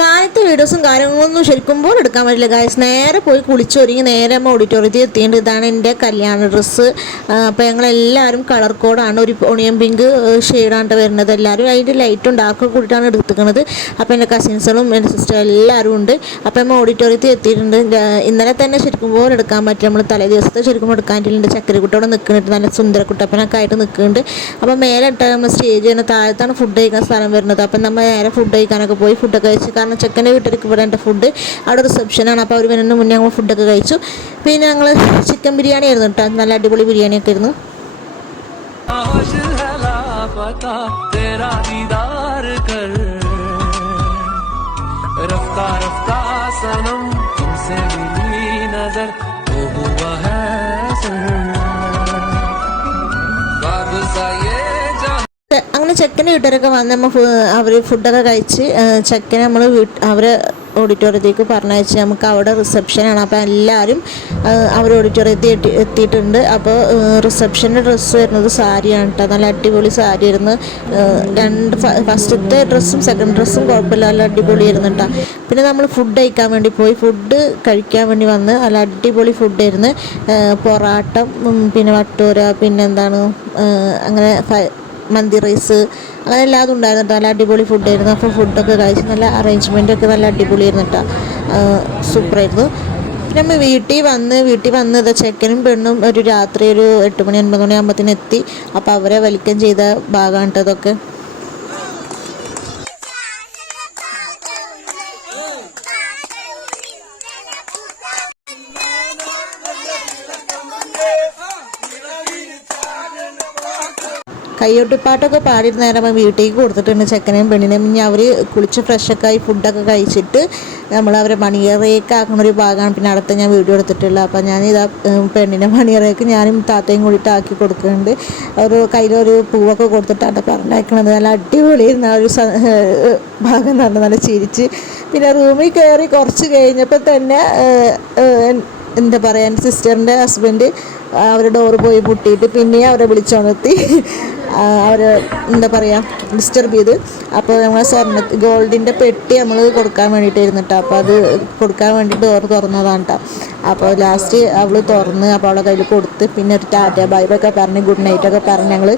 കാലത്തെ വീഡിയോസും കാര്യങ്ങളൊന്നും ശരിക്കും പോലെ എടുക്കാൻ പറ്റില്ല. ഗായസ് നേരെ പോയി കുളിച്ചൊരുങ്ങി നേരെ നമ്മൾ ഓഡിറ്റോറിയത്തിൽ എത്തിയിട്ട് ഇതാണ് എന്റെ കല്യാണ ഡ്രസ്സ് അപ്പോൾ ഞങ്ങളെല്ലാവരും കളർ കോഡാണ് ഒരു ഒണിയൻ പിങ്ക് ഷെയ്ഡാണ് വരുന്നത്. എല്ലാവരും അതിന്റെ ലൈറ്റും ഡാർക്കും കൂടിയിട്ടാണ് എടുത്തുക്കുന്നത് അപ്പോൾ എന്റെ കസിൻസുകളും എന്റെ സിസ്റ്റർ എല്ലാവരും ഉണ്ട്. അപ്പോൾ നമ്മൾ ഓഡിറ്റോറിയത്തിൽ എത്തിയിട്ടുണ്ട്. ഇന്നലെ തന്നെ ശരിക്കും പോലെ എടുക്കാൻ പറ്റില്ല. നമ്മൾ തലേ ദിവസത്തെ ശരിക്കും എടുക്കാൻ പറ്റില്ല. ചക്കരക്കുട്ടോടെ നിൽക്കുന്നുണ്ട് നല്ല സുന്ദരക്കുട്ടപ്പനൊക്കെ ആയിട്ട് നിൽക്കുന്നുണ്ട് അപ്പോൾ മേലെ ഇട്ടാൽ നമ്മൾ സ്റ്റേജ് ചെയ്യുന്ന താഴത്താണ് ഫുഡ് കഴിക്കാൻ സ്ഥലം വരുന്നത്. അപ്പം നമ്മൾ നേരെ ഫുഡ് കഴിക്കാനൊക്കെ പോയി ഫുഡൊക്കെ കഴിച്ച് കാരണം ചെക്കൻ്റെ വീട്ടിലേക്ക് ഇവിടെ എൻ്റെ ഫുഡ് അവിടെ റിസപ്ഷനാണ് അപ്പോൾ അവർ വരുന്നതിന് മുന്നേ ഞങ്ങൾ ഫുഡൊക്കെ കഴിച്ചു പിന്നെ ഞങ്ങൾ ചിക്കൻ ബിരിയാണി ആയിരുന്നു കേട്ടോ നല്ല അടിപൊളി ബിരിയാണിയൊക്കെ ആയിരുന്നു होश है लापता तेरा दीदार कर रफ्ता रफ्ता सनम तुमसे मिली नजर तो हुआ है അങ്ങനെ ചെക്കന്റെ വീട്ടുകാരൊക്കെ വന്ന് നമ്മൾ അവർ ഫുഡൊക്കെ കഴിച്ച് ചെക്കനെ നമ്മൾ വീട്ട് അവരെ ഓഡിറ്റോറിയത്തേക്ക് പറഞ്ഞയച്ച് നമുക്ക് അവിടെ റിസപ്ഷനാണ് അപ്പോൾ എല്ലാവരും അവർ ഓഡിറ്റോറിയത്തിൽ എത്തി എത്തിയിട്ടുണ്ട്. അപ്പോൾ റിസപ്ഷന്റെ ഡ്രസ്സ് വരുന്നത് സാരിയാണ് കേട്ടോ നല്ല അടിപൊളി സാരി ആയിരുന്നു രണ്ട് ഫസ്റ്റത്തെ ഡ്രസ്സും സെക്കൻഡ് ഡ്രസ്സും കുഴപ്പമില്ല. നല്ല അടിപൊളിയായിരുന്നു കേട്ടോ പിന്നെ നമ്മൾ ഫുഡ് കഴിക്കാൻ വേണ്ടി പോയി. ഫുഡ് കഴിക്കാൻ വേണ്ടി വന്ന് നല്ല അടിപൊളി ഫുഡായിരുന്നു പൊറാട്ടം പിന്നെ വട്ടൂര പിന്നെന്താണ് അങ്ങനെ മന്തി റൈസ് അങ്ങനെ എല്ലാതും ഉണ്ടായിരുന്നു. നല്ല അടിപൊളി ഫുഡായിരുന്നു അപ്പോൾ ഫുഡൊക്കെ കഴിച്ച് നല്ല അറേഞ്ച്മെന്റ് ഒക്കെ നല്ല അടിപൊളിയായിരുന്നു കേട്ടോ സൂപ്പറായിരുന്നു പിന്നെ നമ്മൾ വീട്ടിൽ വന്ന് വീട്ടിൽ വന്ന് ഇതാ ചെക്കനും പെണ്ണും ഒരു രാത്രി ഒരു എട്ട് മണി ഒൻപത് മണി ആകുമ്പോഴത്തേന് എത്തി. അപ്പോൾ അവരെ വെൽക്കം ചെയ്ത ഭാഗമാണ് കേട്ടോ ഇതൊക്കെ. കയ്യൊട്ടിപ്പാട്ടൊക്കെ പാടിയിരുന്ന നേരം വീട്ടിലേക്ക് കൊടുത്തിട്ടുണ്ട് ചെക്കനെയും പെണ്ണിനെയും. ഇനി അവർ കുളിച്ച് ഫ്രഷൊക്കെ ആയി ഫുഡൊക്കെ കഴിച്ചിട്ട് നമ്മൾ അവരെ മണിയറയൊക്കെ ആക്കുന്ന ഒരു ഭാഗമാണ്. പിന്നെ അടുത്ത ഞാൻ വീഡിയോ എടുത്തിട്ടുള്ളത് അപ്പോൾ ഞാൻ ഇതാ പെണ്ണിനെ മണിയറയൊക്കെ ഞാനും താത്തയും കൂടിയിട്ട് ആക്കി കൊടുക്കുന്നുണ്ട്. ഒരു കയ്യിലൊരു പൂവൊക്കെ കൊടുത്തിട്ടാണ് പറഞ്ഞേക്കണത് നല്ല അടിപൊളിയായിരുന്നു ആ ഒരു ഭാഗം തന്നെ നല്ല ചിരിച്ച്. പിന്നെ റൂമിൽ കയറി കുറച്ച് കഴിഞ്ഞപ്പോൾ തന്നെ എന്താ പറയുക എന്റെ സിസ്റ്ററിന്റെ ഹസ്ബൻഡ് അവരുടെ ഡോറ് പോയി പൊട്ടിയിട്ട് പിന്നെ അവരെ വിളിച്ചുണർത്തി അവർ എന്താ പറയുക ഡിസ്റ്റർബ് ചെയ്ത്. അപ്പോൾ നമ്മൾ സ്വർണ ഗോൾഡിന്റെ പെട്ടി നമ്മൾ കൊടുക്കാൻ വേണ്ടിയിട്ടായിരുന്നു കേട്ടോ അപ്പോൾ അത് കൊടുക്കാൻ വേണ്ടി ഡോർ തുറന്നതാണ് കേട്ടോ അപ്പോൾ ലാസ്റ്റ് അവൾ തുറന്ന് അപ്പോൾ അവളെ കയ്യിൽ കൊടുത്ത് പിന്നെ ഒരു ടാറ്റ ബൈബൊക്കെ പറഞ്ഞ് ഗുഡ് നൈറ്റ് ഒക്കെ പറഞ്ഞ് ഞങ്ങൾ